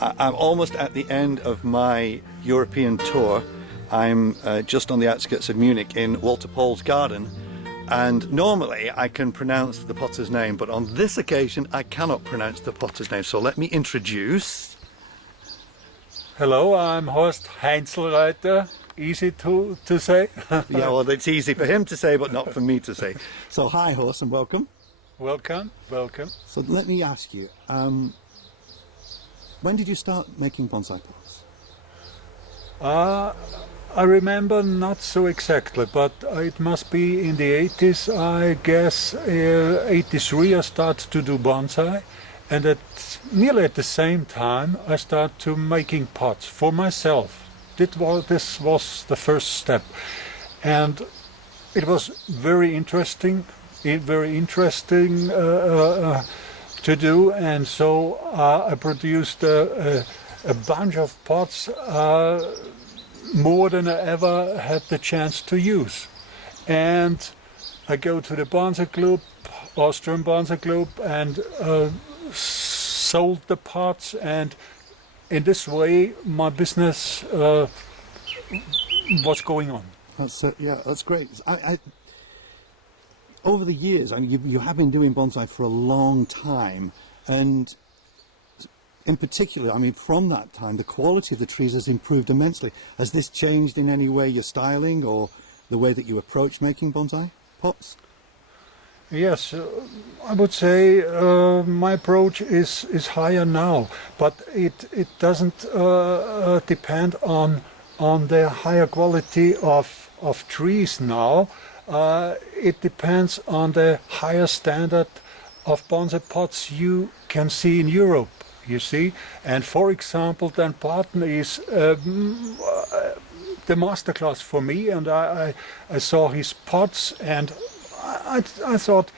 I'm almost at the end of my European tour. I'm just on the outskirts of Munich in Walter Paul's garden, and normally I can pronounce the potter's name, but on this occasion I cannot pronounce the potter's name, so let me introduce. Hello, I'm Horst Heinzlreiter. Easy to say. Yeah, well, it's easy for him to say, but not for me to say. So hi Horst, and welcome. Welcome, welcome. So let me ask you, when did you start making bonsai pots? I remember not so exactly, but it must be in the 80s, I guess. 83 I started to do bonsai, and nearly at the same time I started to making pots for myself. This was the first step, and it was very interesting to do, and so I produced a bunch of pots, more than I ever had the chance to use. And I go to the Bonsai Club, Austrian Bonsai Club, and sold the pots, and in this way my business was going on. Yeah, that's great. Over the years, I mean, you have been doing bonsai for a long time, and in particular, I mean, from that time, the quality of the trees has improved immensely. Has this changed in any way your styling or the way that you approach making bonsai pots? Yes, I would say my approach is higher now, but it doesn't depend on the higher quality of trees now. It depends on the higher standard of bonsai pots you can see in Europe, you see. And for example, Dan Barton is the masterclass for me, and I saw his pots, and I thought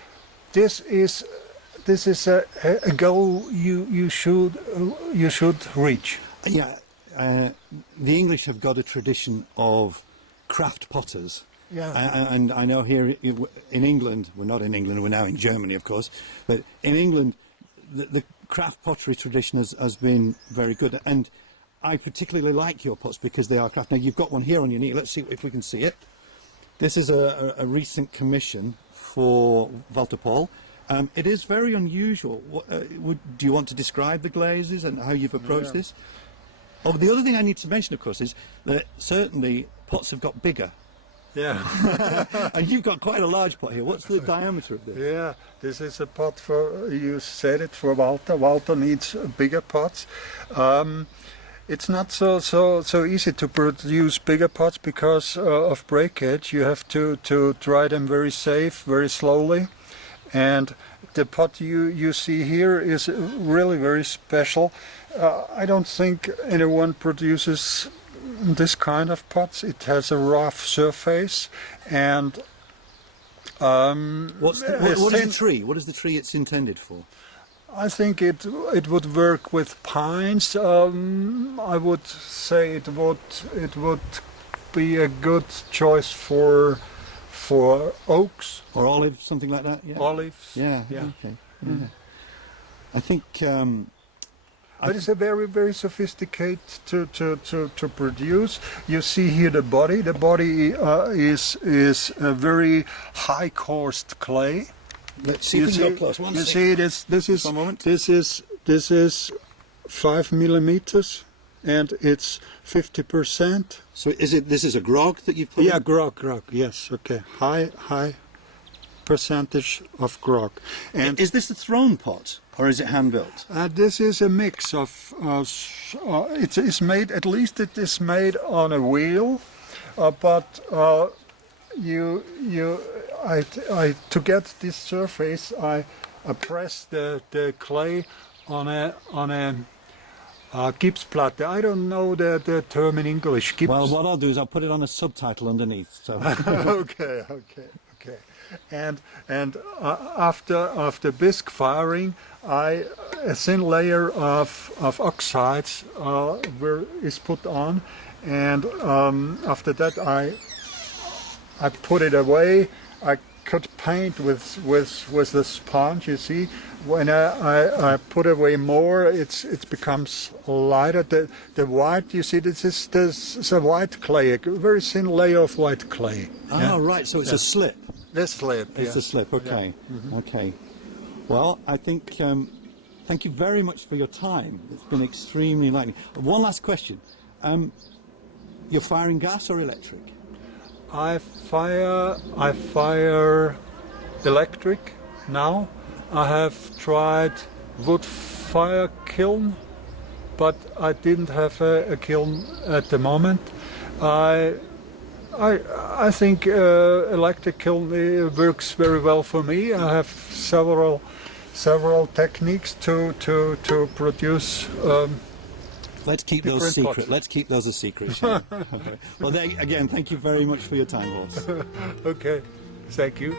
this is a goal you should reach. Yeah, the English have got a tradition of craft potters. Yeah. And I know here in England, we're not in England, we're now in Germany, of course, but in England, the craft pottery tradition has been very good. And I particularly like your pots because they are craft. Now, you've got one here on your knee. Let's see if we can see it. This is a recent commission for Walter Paul. It is very unusual. Do you want to describe the glazes and how you've approached this? Oh, the other thing I need to mention, of course, is that certainly pots have got bigger. Yeah. And you've got quite a large pot here. What's the diameter of this? Yeah, this is a pot for, you said it, for Walter. Walter needs bigger pots. It's not so easy to produce bigger pots because of breakage. You have to dry them very safe, very slowly. And the pot you see here is really very special. I don't think anyone produces this kind of pots. It has a rough surface, and what is the tree? What is the tree it's intended for? I think it would work with pines. I would say it would be a good choice for oaks or olives, something like that. Yeah. Olives. Yeah. Okay. Yeah. I think. But it's a very sophisticated to produce. You see here the body. The body is a very high coursed clay. Let's see if we can go close. You see this is 5 millimeters, and it's 50%. So this is a grog that you've put? Yeah, grog. Yes. Okay. High percentage of grog. And is this a thrown pot or is it hand built? This is a mix of. It is made. At least it is made on a wheel, but to get this surface, I press the clay on a Gipsplatte. I don't know the term in English. Well, what I'll do is I'll put it on a subtitle underneath. So. Okay. And after bisque firing, a thin layer of oxides is put on, and after that I put it away. I could paint with the sponge. You see, when I put away more, it becomes lighter. The white, you see, this is a white clay, a very thin layer of white clay. Ah, right. So it's a slip. This slip. It's a slip. Okay. Okay. Well, I think. Thank you very much for your time. It's been extremely enlightening. One last question. You're firing gas or electric? I fire electric now. I have tried wood fire kiln, but I didn't have a kiln at the moment. I think electric kiln works very well for me. I have several techniques to produce. Let's keep those secret. pots. Let's keep those a secret. Shall we? Okay. Well, again, thank you very much for your time, Horst. Okay, thank you.